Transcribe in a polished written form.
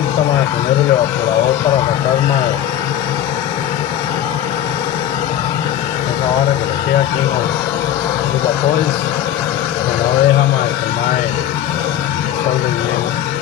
falta, mae, poner el evaporador para sacar, mae, esa vara que le queda aquí en los vapores, que no deja, mae, que el mae salga bien.